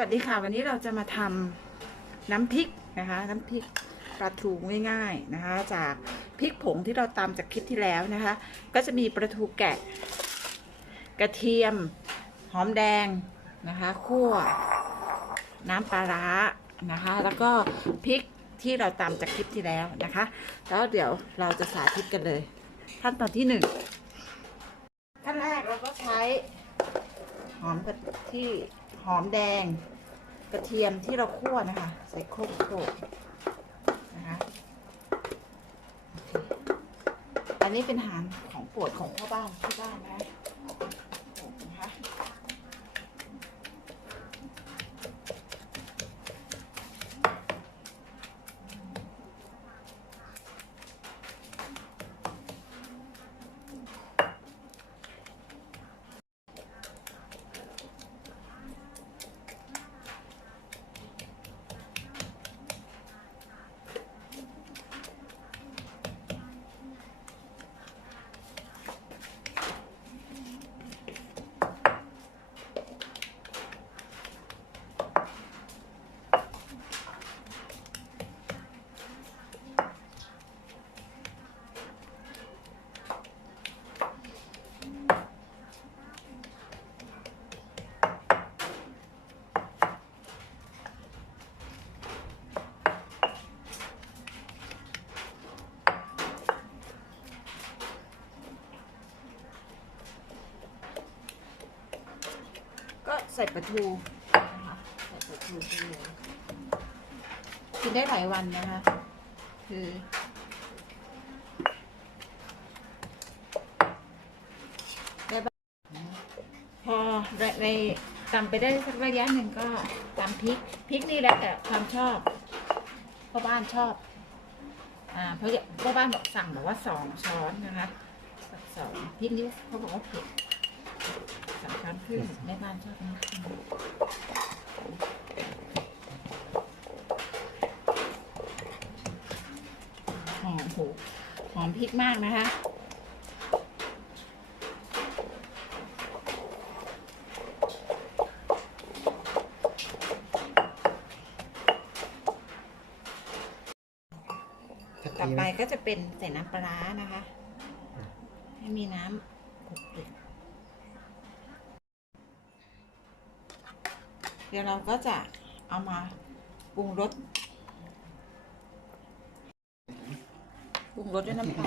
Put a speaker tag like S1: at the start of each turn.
S1: วัสดีค่ะ วันนี้เราจะมาทำน้ำพริกนะคะ น้ำพริกปลาทูง่ายๆนะคะ จากพริกผงที่เราตามจากคลิปที่แล้วนะคะ ก็จะมีปลาทูแกะ กระเทียม หอมแดงนะคะคั่วน้ำปลาร้านะคะ แล้วก็พริกที่เราตามจากคลิปที่แล้วนะคะ แล้วเดี๋ยวเราจะสาธิตกันเลย ขั้นตอนที่หนึ่งขั้นแรกเราก็ใช้ หอมกระที่หอมแดง กระเทียมที่เราคั่วนะคะ ใส่โครกโครกนะคะอันนี้เป็นอาหารของโปรดของพ่อบ้านที่บ้านนะ ก็ใส่ปลาทูนะคะใส่ปลาทูไปเลยกินได้หลายวันนะคะ คือได้บ้างพอในตำไปได้สักระยะหนึ่งก็ตำพริกพริกนี่แหละแต่ความชอบพ่อบ้านชอบ อ่าเพราะพ่อบ้านบอกสั่งบอกว่าสองช้อนนะคะสองพริกนี้เขาบอกว่าเผ็ด สามช้อนครึ่งแม่บ้านชอบมากหอมโหหอมพริกมากนะคะต่อไปก็จะเป็นใส่น้ำปลาร้านะคะ ให้มีน้ำคลุกคลิก เดี๋ยวเราก็จะเอามาปรุงรสปรุงรสด้วยน้ำปลา